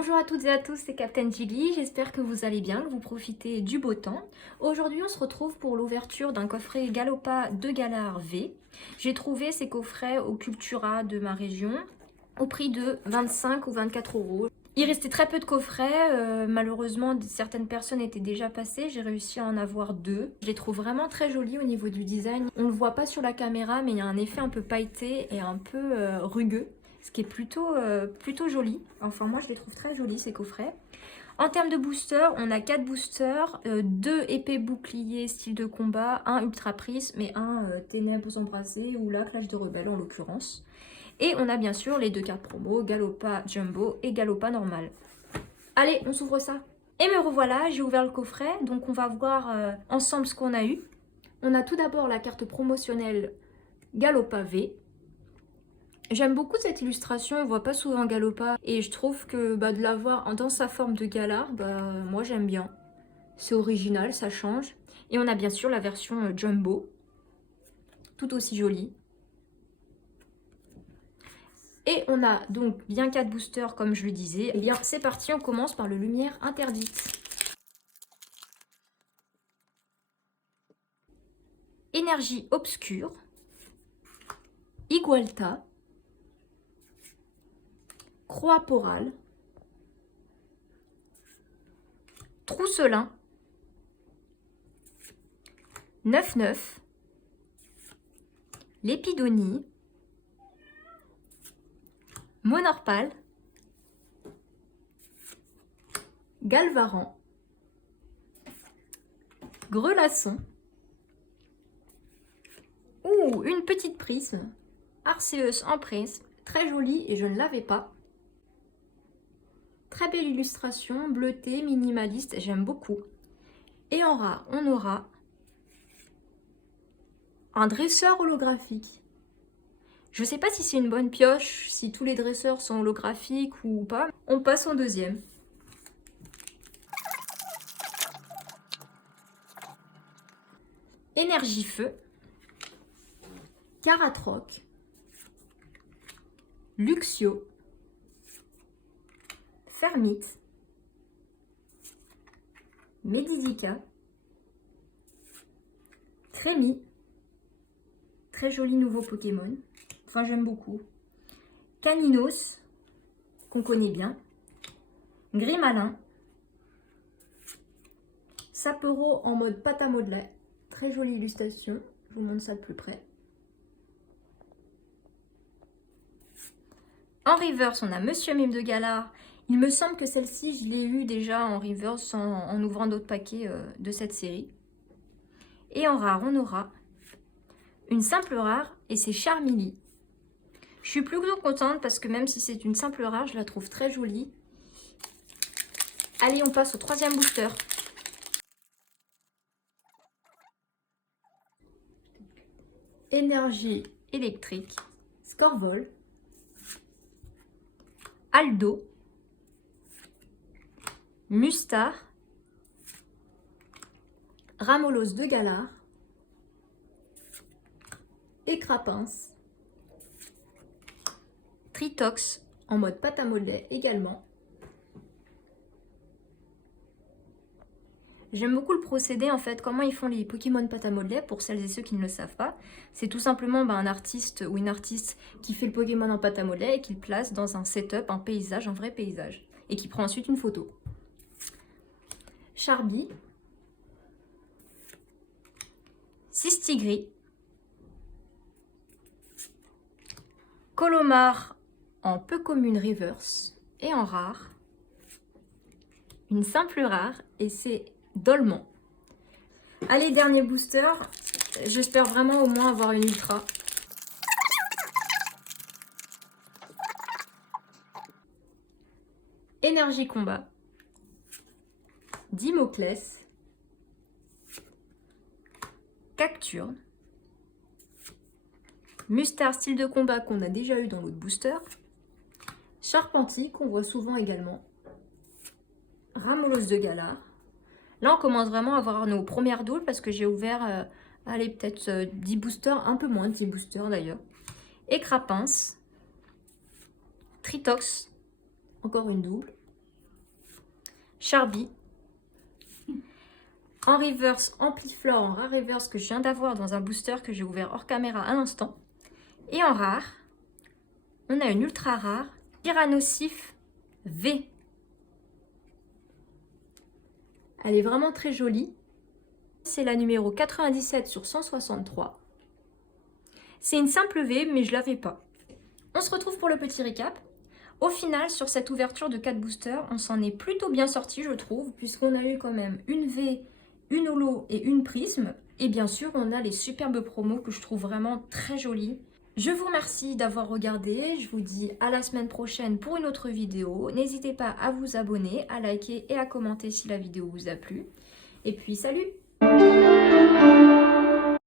Bonjour à toutes et à tous, c'est Captain Gilly, j'espère que vous allez bien, que vous profitez du beau temps. Aujourd'hui on se retrouve pour l'ouverture d'un coffret Galopa de Galar V. J'ai trouvé ces coffrets au Cultura de ma région au prix de 25 ou 24 euros. Il restait très peu de coffrets, malheureusement certaines personnes étaient déjà passées, j'ai réussi à en avoir deux. Je les trouve vraiment très jolis au niveau du design. On ne le voit pas sur la caméra mais il y a un effet un peu pailleté et un peu rugueux. Ce qui est plutôt joli. Enfin, moi, je les trouve très jolis, ces coffrets. En termes de boosters, on a 4 boosters, 2 épées boucliers style de combat, un ultra prisme et un ténèbres embrasées ou la clash de rebelles en l'occurrence. Et on a bien sûr les deux cartes promo, Galopa Jumbo et Galopa normal. Allez, on s'ouvre ça. Et me revoilà, j'ai ouvert le coffret, donc on va voir ensemble ce qu'on a eu. On a tout d'abord la carte promotionnelle Galopa V. J'aime beaucoup cette illustration, on voit pas souvent Galopa et je trouve que de l'avoir dans sa forme de Galar, moi j'aime bien. C'est original, ça change. Et on a bien sûr la version Jumbo, tout aussi jolie. Et on a donc bien 4 boosters comme je le disais. Et bien c'est parti, on commence par le Lumière Interdite. Énergie Obscure. Igualta. Croix Porale. Trousselin. 9-9. Lépidonie. Monorpal. Galvaran. Grelasson. Ouh, une petite prisme. Arceus en prisme. Très jolie et je ne l'avais pas. Très belle illustration, bleutée, minimaliste, j'aime beaucoup. Et en rare, on aura un dresseur holographique. Je ne sais pas si c'est une bonne pioche, si tous les dresseurs sont holographiques ou pas. On passe en deuxième. Énergie Feu. Caratroc. Luxio. Fermite. Medidica. Trémy. Très joli nouveau Pokémon. Enfin, j'aime beaucoup. Caninos, qu'on connaît bien. Grimalin. Sapero en mode pâte à modeler. Très jolie illustration. Je vous montre ça de plus près. En reverse, on a Monsieur Mime de Galar. Il me semble que celle-ci, je l'ai eue déjà en reverse en ouvrant d'autres paquets de cette série. Et en rare, on aura une simple rare et c'est Charmilly. Je suis plutôt contente parce que même si c'est une simple rare, je la trouve très jolie. Allez, on passe au troisième booster. Énergie électrique. Scorvol. Aldo. Mustar. Ramolos de Galar. Et Crapince. Tritox en mode pâte à modeler également. J'aime beaucoup le procédé en fait, comment ils font les Pokémon pâte à modeler pour celles et ceux qui ne le savent pas. C'est tout simplement un artiste ou une artiste qui fait le Pokémon en pâte à modeler et qui le place dans un setup, un paysage, un vrai paysage. Et qui prend ensuite une photo. Charby. Sistigri. Colomar en peu commune reverse et en rare. Une simple rare et c'est Dolman. Allez, dernier booster. J'espère vraiment au moins avoir une ultra. Énergie combat. Dimoclès. Cacturne. Mustar style de combat qu'on a déjà eu dans l'autre booster. Charpentier qu'on voit souvent également. Ramolos de Galar. Là, on commence vraiment à voir nos premières doubles parce que j'ai ouvert, allez, peut-être 10 boosters, un peu moins de 10 boosters d'ailleurs. Et Crapince. Tritox, encore une double. Charby. En reverse, Ampliflore en rare reverse que je viens d'avoir dans un booster que j'ai ouvert hors caméra à l'instant. Et en rare, on a une ultra rare, Tyrannosif V. Elle est vraiment très jolie. C'est la numéro 97 sur 163. C'est une simple V, mais je ne l'avais pas. On se retrouve pour le petit récap. Au final, sur cette ouverture de 4 boosters, on s'en est plutôt bien sorti, je trouve, puisqu'on a eu quand même une V, une holo et une prisme. Et bien sûr, on a les superbes promos que je trouve vraiment très jolies. Je vous remercie d'avoir regardé. Je vous dis à la semaine prochaine pour une autre vidéo. N'hésitez pas à vous abonner, à liker et à commenter si la vidéo vous a plu. Et puis, salut!